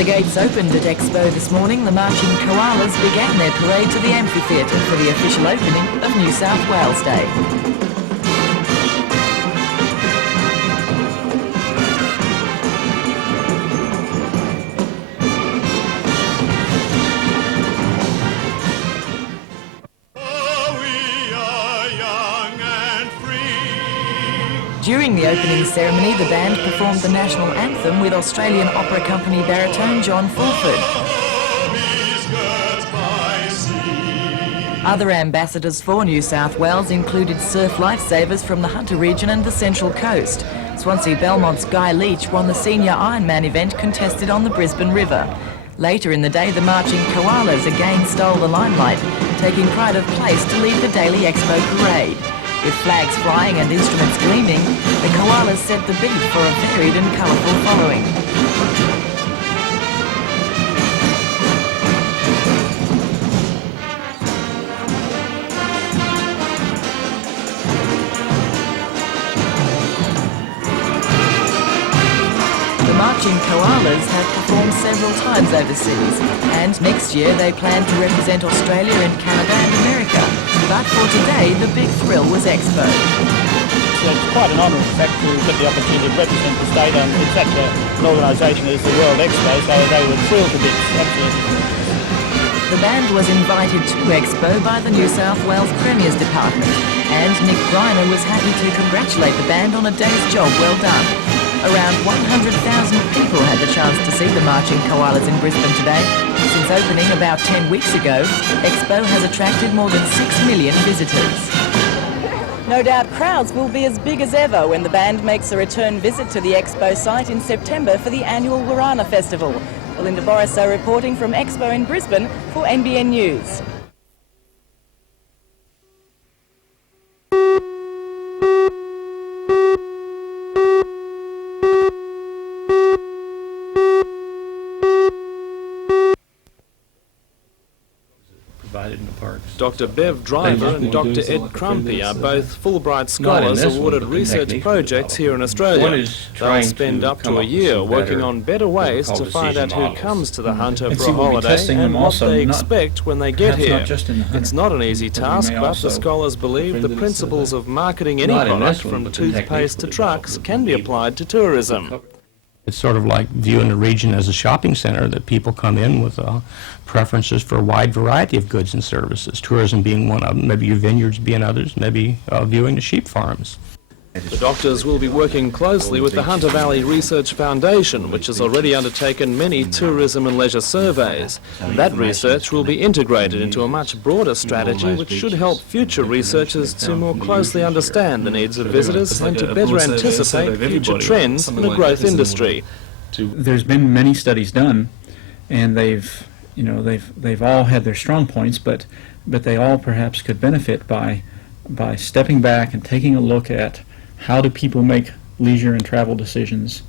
the gates opened at Expo this morning, the marching koalas began their parade to the amphitheatre for the official opening of New South Wales Day. During the opening ceremony, the band performed the national anthem with Australian opera company baritone John Fulford. Other ambassadors for New South Wales included surf lifesavers from the Hunter region and the Central Coast. Swansea Belmont's Guy Leach won the senior Ironman event contested on the Brisbane River. Later in the day, the marching koalas again stole the limelight, taking pride of place to lead the daily Expo parade. With flags flying and instruments gleaming, the koalas set the beat for a varied and colourful following. The marching koalas have performed several times overseas, and next year they plan to represent Australia and Canada and America. But for today, the big thrill was Expo. So it's quite an honour, in fact, to get the opportunity to represent the state and in such an organisation as the World Expo, so they were thrilled to bits, absolutely. The band was invited to Expo by the New South Wales Premier's Department, and Nick Greiner was happy to congratulate the band on a day's job well done. Around 100,000 people had the chance to see the marching koalas in Brisbane today. Since opening about 10 weeks ago, Expo has attracted more than 6 million visitors. No doubt crowds will be as big as ever when the band makes a return visit to the Expo site in September for the annual Warana Festival. Belinda Borissow reporting from Expo in Brisbane for NBN News. In the parks. Dr. Bev Driver and Dr. Ed Crumpy are both Fulbright Scholars awarded research projects here in Australia. They'll spend up to a year working on better ways to find out who comes to the Hunter for a holiday and what they expect when they get here. It's not an easy task, but the scholars believe the principles of marketing any product, from toothpaste to trucks, can be applied to tourism. It's sort of like viewing the region as a shopping center that people come in with preferences for a wide variety of goods and services, tourism being one of them, maybe your vineyards being others, maybe viewing the sheep farms. The doctors will be working closely with the Hunter Valley Research Foundation, which has already undertaken many tourism and leisure surveys. That research will be integrated into a much broader strategy which should help future researchers to more closely understand the needs of visitors and to better anticipate future trends in a growth industry. There's been many studies done, and they've all had their strong points, but they all perhaps could benefit by stepping back and taking a look at how do people make leisure and travel decisions,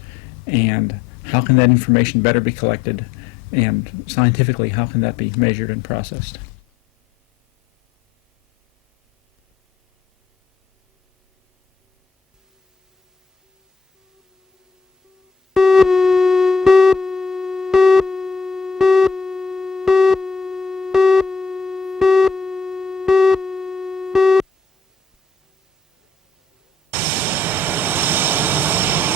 and how can that information better be collected, and scientifically how can that be measured and processed.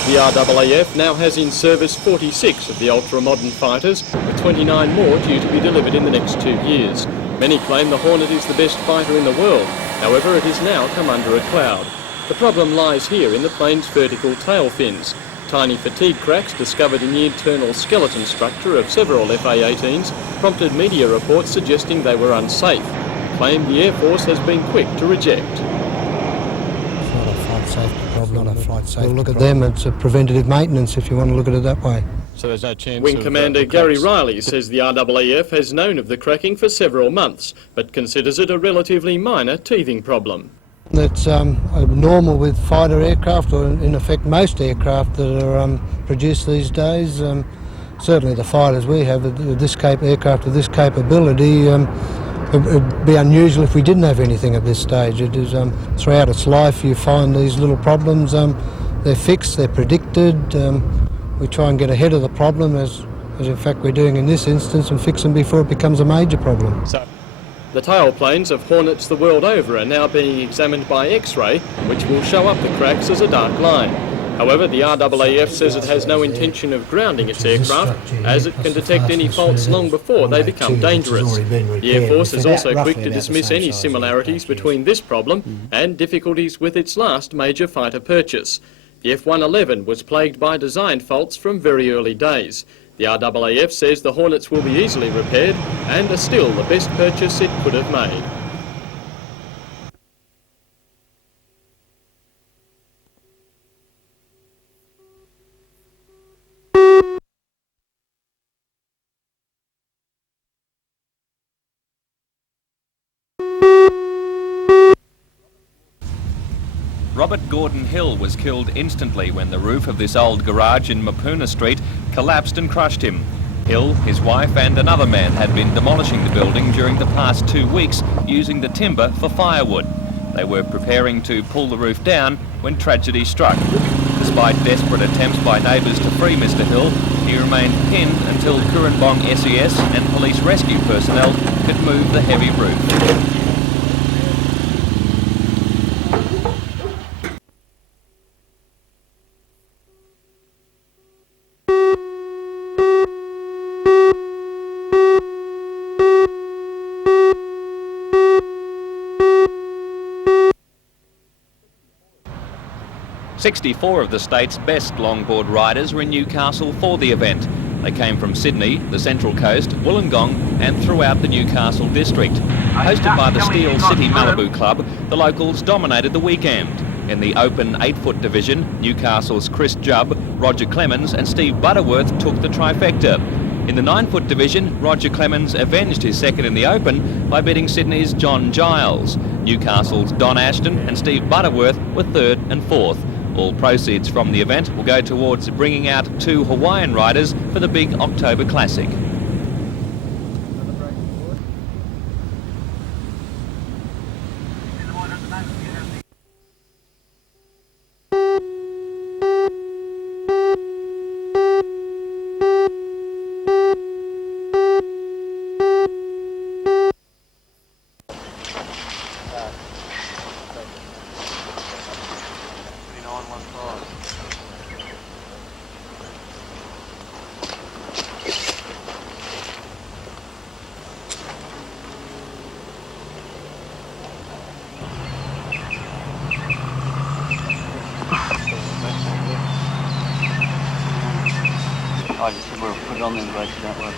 The RAAF now has in service 46 of the ultra-modern fighters, with 29 more due to be delivered in the next 2 years. Many claim the Hornet is the best fighter in the world, however it has now come under a cloud. The problem lies here in the plane's vertical tail fins. Tiny fatigue cracks discovered in the internal skeleton structure of several FA-18s prompted media reports suggesting they were unsafe, a claim the Air Force has been quick to reject. Not a flight safety look at them, it's a preventative maintenance if you want to look at it that way. So there's no chance. Wing Commander Gary Riley says the RAAF has known of the cracking for several months, but considers it a relatively minor teething problem. It's normal with fighter aircraft, or in effect most aircraft that are produced these days. Certainly the fighters we have, aircraft of this capability, it would be unusual if we didn't have anything at this stage. It is throughout its life you find these little problems. They're fixed, they're predicted. We try and get ahead of the problem as as in fact we're doing in this instance, and fix them before it becomes a major problem. So, the tailplanes of Hornets the world over are now being examined by X-ray, which will show up the cracks as a dark line. However, the RAAF says it has no intention of grounding its aircraft, as it can detect any faults long before they become dangerous. The Air Force is also quick to dismiss any similarities between this problem and difficulties with its last major fighter purchase. The F-111 was plagued by design faults from very early days. The RAAF says the Hornets will be easily repaired and are still the best purchase it could have made. Robert Gordon Hill was killed instantly when the roof of this old garage in Mapoona Street collapsed and crushed him. Hill, his wife and another man had been demolishing the building during the past 2 weeks using the timber for firewood. They were preparing to pull the roof down when tragedy struck. Despite desperate attempts by neighbours to free Mr Hill, he remained pinned until Kurrambong SES and police rescue personnel could move the heavy roof. 64 of the state's best longboard riders were in Newcastle for the event. They came from Sydney, the Central Coast, Wollongong and throughout the Newcastle district. Hosted by the Steel City Malibu Club, the locals dominated the weekend. In the open 8-foot division, Newcastle's Chris Jubb, Roger Clemens and Steve Butterworth took the trifecta. In the 9-foot division, Roger Clemens avenged his second in the Open by beating Sydney's John Giles. Newcastle's Don Ashton and Steve Butterworth were third and fourth. All proceeds from the event will go towards bringing out 2 Hawaiian riders for the big October Classic. I just said we'll put it on there and race it out way.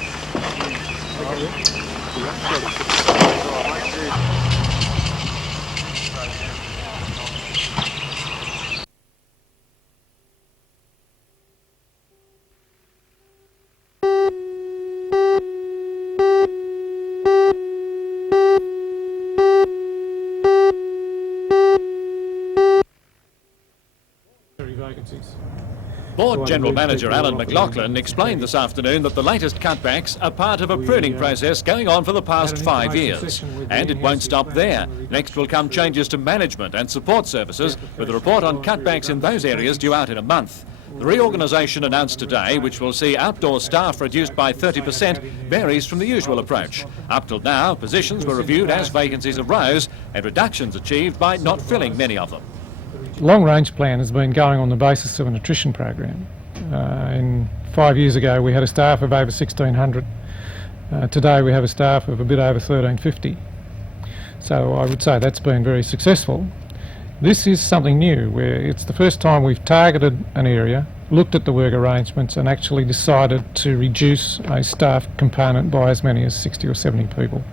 Board General Manager Alan McLaughlin explained this afternoon that the latest cutbacks are part of a pruning process going on for the past 5 years. And it won't stop there. Next will come changes to management and support services, with a report on cutbacks in those areas due out in a month. The reorganisation announced today, which will see outdoor staff reduced by 30%, varies from the usual approach. Up till now, positions were reviewed as vacancies arose and reductions achieved by not filling many of them. Long-range plan has been going on the basis of an attrition program. 5 years ago we had a staff of over 1,600. Today we have a staff of a bit over 1,350. So I would say that's been very successful. This is something new, where it's the first time we've targeted an area, looked at the work arrangements and actually decided to reduce a staff component by as many as 60 or 70 people.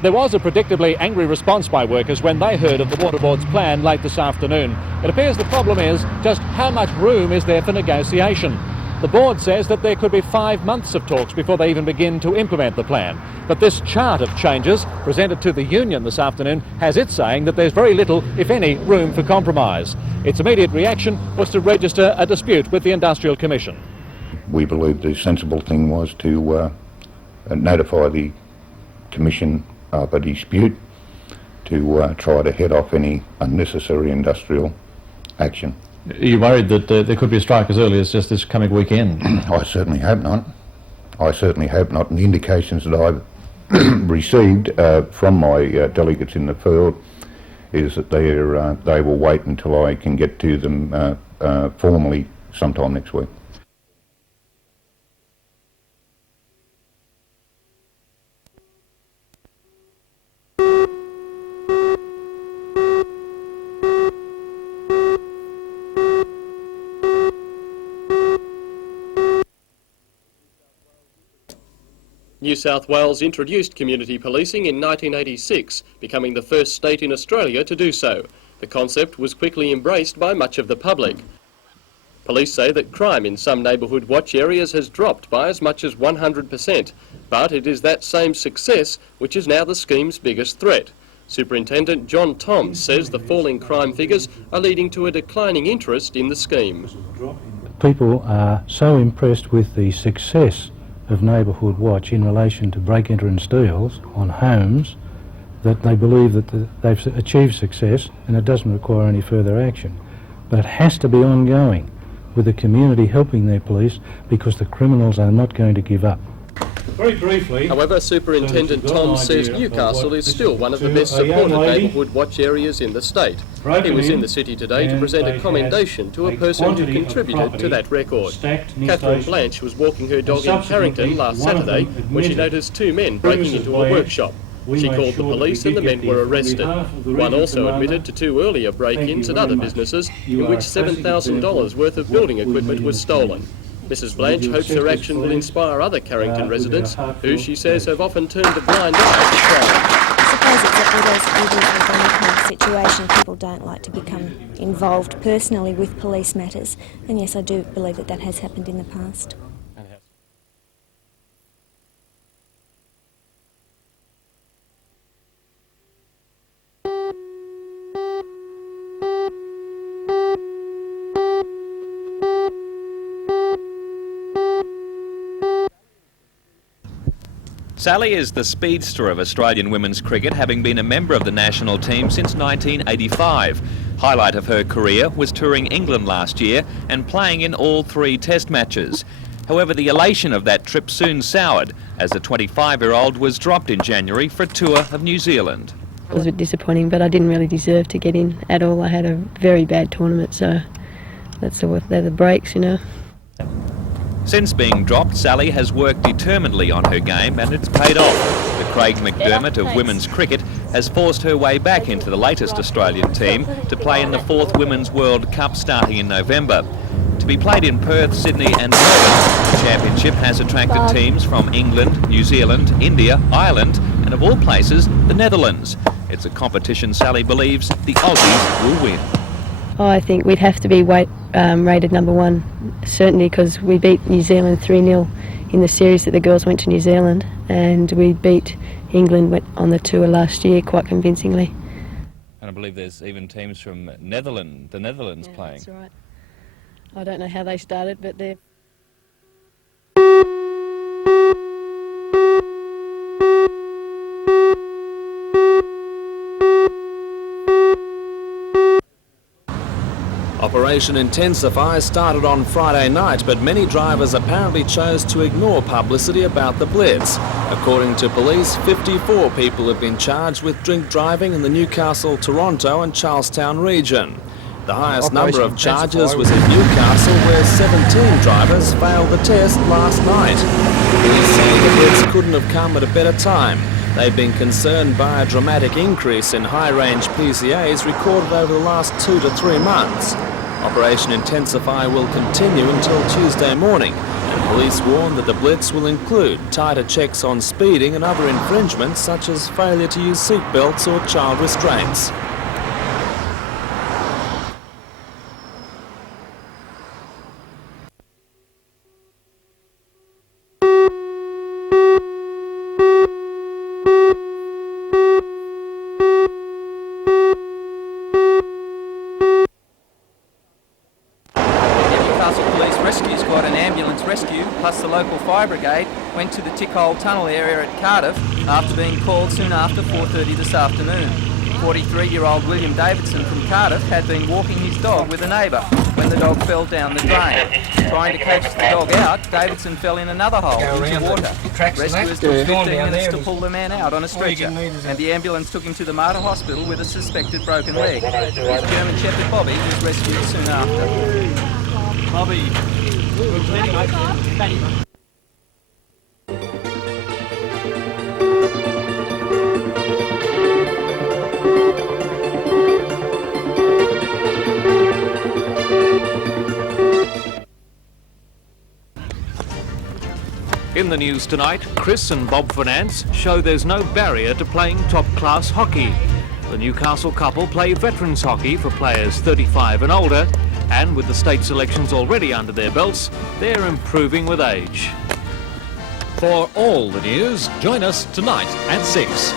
There was a predictably angry response by workers when they heard of the Water Board's plan late this afternoon. It appears the problem is just how much room is there for negotiation. The board says that there could be 5 months of talks before they even begin to implement the plan. But this chart of changes presented to the union this afternoon has it saying that there's very little, if any, room for compromise. Its immediate reaction was to register a dispute with the Industrial Commission. We believe the sensible thing was to notify the Commission of a dispute to try to head off any unnecessary industrial action. Are you worried that there could be a strike as early as just this coming weekend? I certainly hope not. I certainly hope not, and the indications that I've received from my delegates in the field is that they will wait until I can get to them formally sometime next week. New South Wales introduced community policing in 1986, becoming the first state in Australia to do so. The concept was quickly embraced by much of the public. Police say that crime in some neighbourhood watch areas has dropped by as much as 100%, but it is that same success which is now the scheme's biggest threat. Superintendent John Toms says the falling crime figures are leading to a declining interest in the scheme. People are so impressed with the success of Neighbourhood Watch in relation to break, enter and steals on homes that they believe that they've achieved success and it doesn't require any further action. But it has to be ongoing, with the community helping their police, because the criminals are not going to give up. Very briefly, however, Superintendent Toms says Newcastle is still one of the best supported Neighbourhood Watch areas in the state. He was in the city today to present a commendation to a person who contributed to that record. Catherine Blanche was walking her dog in Carrington last Saturday when she noticed two men breaking into a workshop. She called the police and the men were arrested. One also admitted to two earlier break-ins at other businesses in which $7,000 worth of building equipment was stolen. Mrs. Blanche hopes her action will inspire other Carrington residents who, she says, have often turned a blind eye to crime. I suppose it's with any kind of situation, people don't like to become involved personally with police matters. And yes, I do believe that that has happened in the past. Sally is the speedster of Australian women's cricket, having been a member of the national team since 1985. Highlight of her career was touring England last year and playing in all 3 test matches. However, the elation of that trip soon soured as the 25-year-old was dropped in January for a tour of New Zealand. It was a bit disappointing, but I didn't really deserve to get in at all. I had a very bad tournament, so they're the breaks, you know. Since being dropped, Sally has worked determinedly on her game and it's paid off. The Craig McDermott of women's cricket has forced her way back into the latest Australian team to play in the 4th Women's World Cup starting in November. To be played in Perth, Sydney and Melbourne, the championship has attracted teams from England, New Zealand, India, Ireland and, of all places, the Netherlands. It's a competition Sally believes the Aussies will win. Oh, I think we'd have to be rated number 1, certainly, because we beat New Zealand 3-0 in the series that the girls went to New Zealand, and we beat England on the tour last year quite convincingly. And I believe there's even teams from the Netherlands playing. That's right. I don't know how they started, but they're... Operation Intensify started on Friday night, but many drivers apparently chose to ignore publicity about the blitz. According to police, 54 people have been charged with drink driving in the Newcastle, Toronto and Charlestown region. The highest number of charges was in Newcastle, where 17 drivers failed the test last night. Police say the blitz couldn't have come at a better time. They've been concerned by a dramatic increase in high-range PCAs recorded over the last 2 to 3 months. Operation Intensify will continue until Tuesday morning, and police warn that the blitz will include tighter checks on speeding and other infringements such as failure to use seat belts or child restraints. Plus the local fire brigade went to the Tickhole Tunnel area at Cardiff after being called soon after 4:30 this afternoon. 43-year-old William Davidson from Cardiff had been walking his dog with a neighbour when the dog fell down the drain. Trying to coax the dog out, Davidson fell in another hole into water. Rescuers took 15 minutes to pull the man out on a stretcher, and the ambulance took him to the Mater Hospital with a suspected broken leg. His German Shepherd Bobby was rescued soon after. Bobby. In the news tonight, Chris and Bob Finance show there's no barrier to playing top-class hockey. The Newcastle couple play veterans hockey for players 35 and older, and with the state selections already under their belts, they're improving with age. For all the news, join us tonight at 6.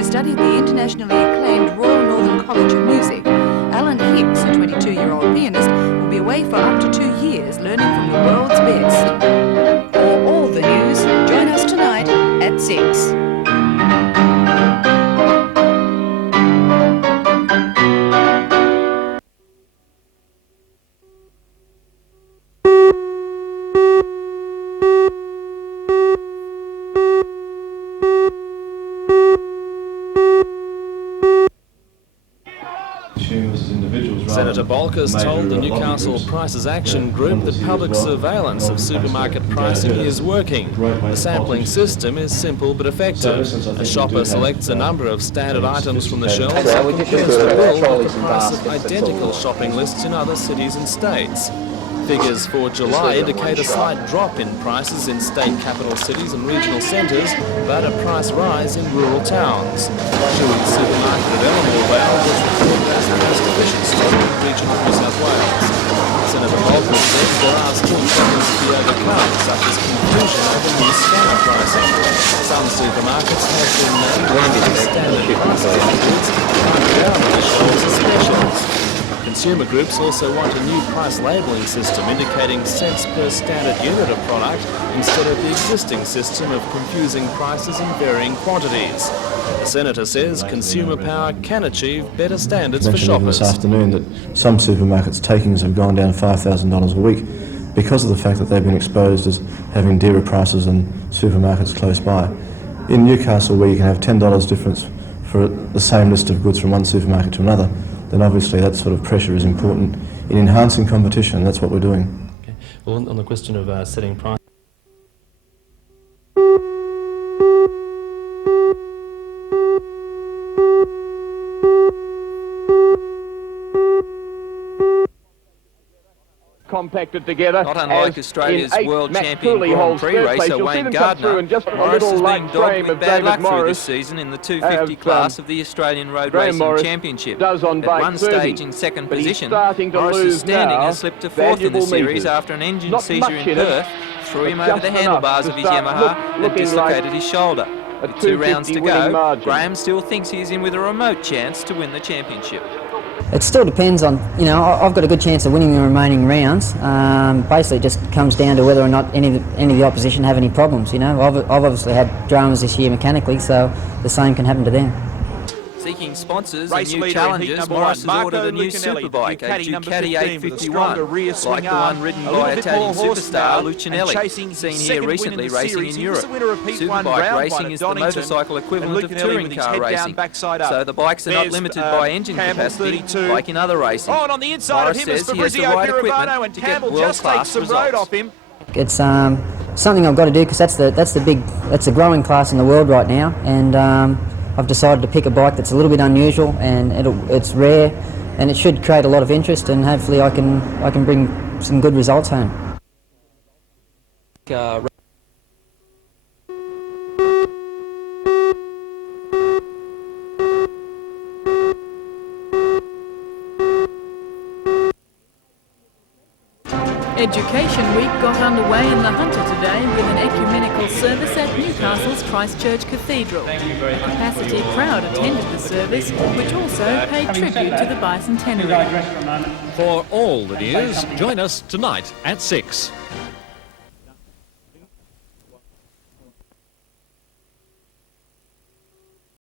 Studied the internationally acclaimed Royal Northern College of Music. Alan Hicks, a 22-year-old pianist, will be away for up to 2 years learning from the world's best. For all the news, join us tonight at 6. Senator Bolkus told the Newcastle Prices Action Group that public surveillance of supermarket pricing is working. The sampling system is simple but effective. A shopper selects a number of standard items from the shelves and compares the bill with the price of identical shopping lists in other cities and states. Figures for July indicate a slight drop in prices in state capital cities and regional centres, but a price rise in rural towns. Chewy's supermarket at Elanor Vale was reported as the most efficient store in regional New South Wales. Senator Bolton says there are still problems to be overcome, such as confusion over new scanner pricing. Some supermarkets have been made to standard prices on goods and down on the shelves as specials. Consumer groups also want a new price labelling system indicating cents per standard unit of product instead of the existing system of confusing prices in varying quantities. The Senator says consumer power can achieve better standards for shoppers. This afternoon that some supermarkets' takings have gone down $5,000 a week because of the fact that they've been exposed as having dearer prices than supermarkets close by. In Newcastle, where you can have $10 difference for the same list of goods from one supermarket to another, then obviously that sort of pressure is important in enhancing competition, and that's what we're doing. Okay. Well, on the question of setting price. Compacted together. Not unlike Australia's World Champion Grand Prix racer Wayne Gardner, Morris has been dogged with bad luck through this season in the 250 class of the Australian Road Racing Championship. At one stage in second position, Morris's standing has slipped to fourth in the series after an engine seizure in Perth threw him over the handlebars of his Yamaha and dislocated his shoulder. With 2 rounds to go, Graham still thinks he is in with a remote chance to win the championship. It still depends on, I've got a good chance of winning the remaining rounds. Basically it just comes down to whether or not any of the opposition have any problems, I've obviously had dramas this year mechanically, so the same can happen to them. Seeking sponsors and new challenges, Morris has ordered a new superbike, a Ducati 851, like the one ridden by Italian superstar Lucinelli, seen here recently racing in Europe. Superbike racing is the motorcycle equivalent of touring car racing, so the bikes are not limited by engine capacity like in other racing. Morris says he has the right equipment to get world-class results. It's something I've got to do because that's the growing class in the world right now, and I've decided to pick a bike that's a little bit unusual and it's rare, and it should create a lot of interest, and hopefully I can bring some good results home. Education Week got underway in the Hunter today with an ecumenical service at Newcastle's Christchurch Cathedral. A capacity crowd attended the service, which also paid tribute to the bicentenary. For all the news, join us tonight at 6.